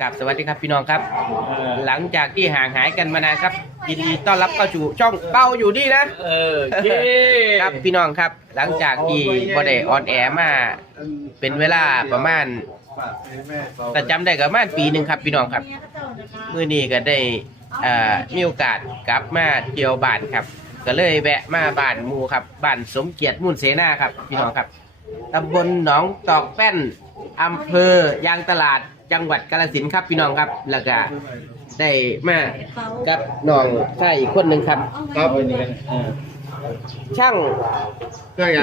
กับสวัสดีครับพี่น้องครับ หลังจากที่ห่างหายกันมานานครับยินดีต้อนรับเข้าสู่ช่องเป้าอยู่นี่นะ เออเย้ครับพี่น้องครับ หลังจากที่บอดออนแอร์มาเป็นเวลาประมาณแต่จำได้ก็ประมาณปีหนึ่งครับพี่น้องครับมื้อนี้ก็ได้เอ่อมีโอกาสกลับมาเที่ยวบ้านครับ ก็เลยแวะมาบ้านหมูครับบ้านสมเกียรติมุ่นเสนาครับ พี่น้องครับตำบลหนองตอกแป้นอำเภอยางตลาด จังหวัดกาฬสินธุ์ครับพี่น้องครับแล้วก็ได้มากับน้องชายอีกคนหนึ่งครับ ครับช่าง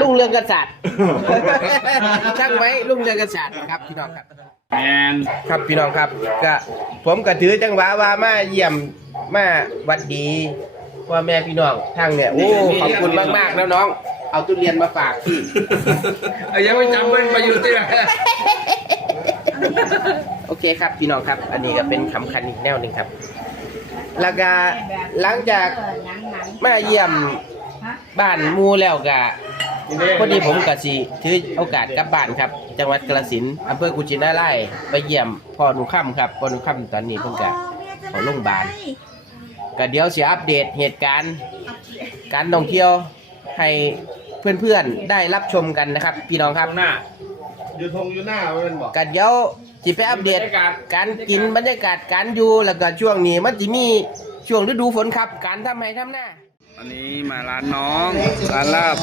ลุงเรืองกษัตริย์ ช่างไว้ลุงเรืองกษัตริย์ครับพี่น้องครับ แมนครับพี่น้องครับก็ผมก็ถือจังหวะว่ามาเยี่ยมมาหวัดดีพ่อแม่พี่น้องทางเนี่ยโอ้ขอบคุณมากๆแล้วน้อง เอาทุเรียนมาฝากพี่เอายังไม่จำเป็นมาอยู่ที่ไหน โอเคครับพี่น้องครับ อันนี้ก็เป็นคำคันอีกแนวหนึ่งครับ แล้วก็หลังจากมาเยี่ยมบ้านมูแล้วก็พอดีผมก็สิถือโอกาสกลับบ้านครับ จังหวัดกาฬสินธุ์อำเภอกุชินาไล่ไปเยี่ยมพ่อหนูค่ำครับพ่อหนูค่ำตอนนี้เพิ่งจะขาโรงพยาบาลก็เดี๋ยวเสิอัปเดตเหตุการณ์ การท่องเที่ยวให้เพื่อนๆได้รับชมกันนะครับ พี่น้องครับหน้า อยู่ทงอยู่หน้ามันบอกก็เดี๋ยวสิไปอัปเดตบรรยากาศการกินบรรยากาศการอยู่แล้วก็ช่วงนี้มันจะมีช่วงฤดูฝนครับ การทำไห้ทำหน้าอันนี้มาร้านน้องร้านลาบ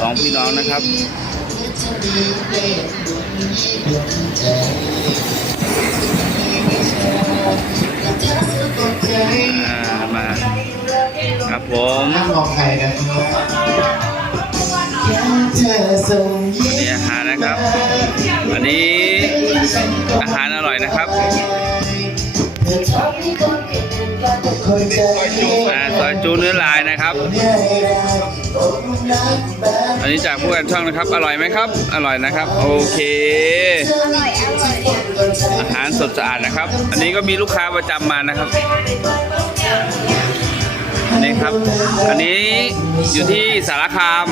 สองพี่น้องนะครับอ่ามาครับผมนั่งมองใครกัน อันนี้อาหารนะครับ อันนี้อาหารอร่อยนะครับซอยจูเนื้อลายนะครับ อันนี้จากผู้กันช่องนะครับ อร่อยไหมครับ อร่อยนะครับ โอเค อาหารสดสะอาดนะครับ อันนี้ก็มีลูกค้าประจำมานะครับอันี่ครับ อันนี้อยู่ที่สารคาม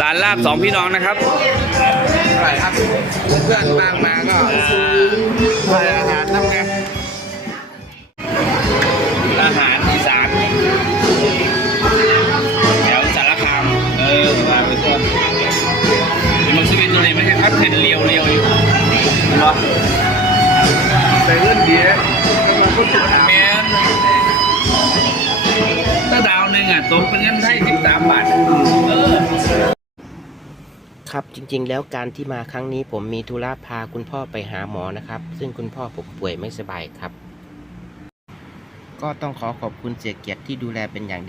ร้านลาบสองพี่น้องนะครับอร่อยครับ เพื่อนบางมาก็ทานอาหารน้ำไงอาหารอีสานแถวสารคาม เออมาเป็นต้นมันจะเป็นตัวไหนไม่ใช่ครับเป็นเรียวเรียวอยู่เหรอใส่เงินดีนะแมนถ้าดาวหนึ่งอะตกเป็นเงินไทยสิบสามบาทเออ ครับจริงๆ แล้วการที่มาครั้งนี้ผมมีธุระพาคุณพ่อไปหาหมอนะครับ ซึ่งคุณพ่อผมป่วยไม่สบายครับ ก็ต้องขอขอบคุณเสียเกียรติที่ดูแลเป็นอย่างดี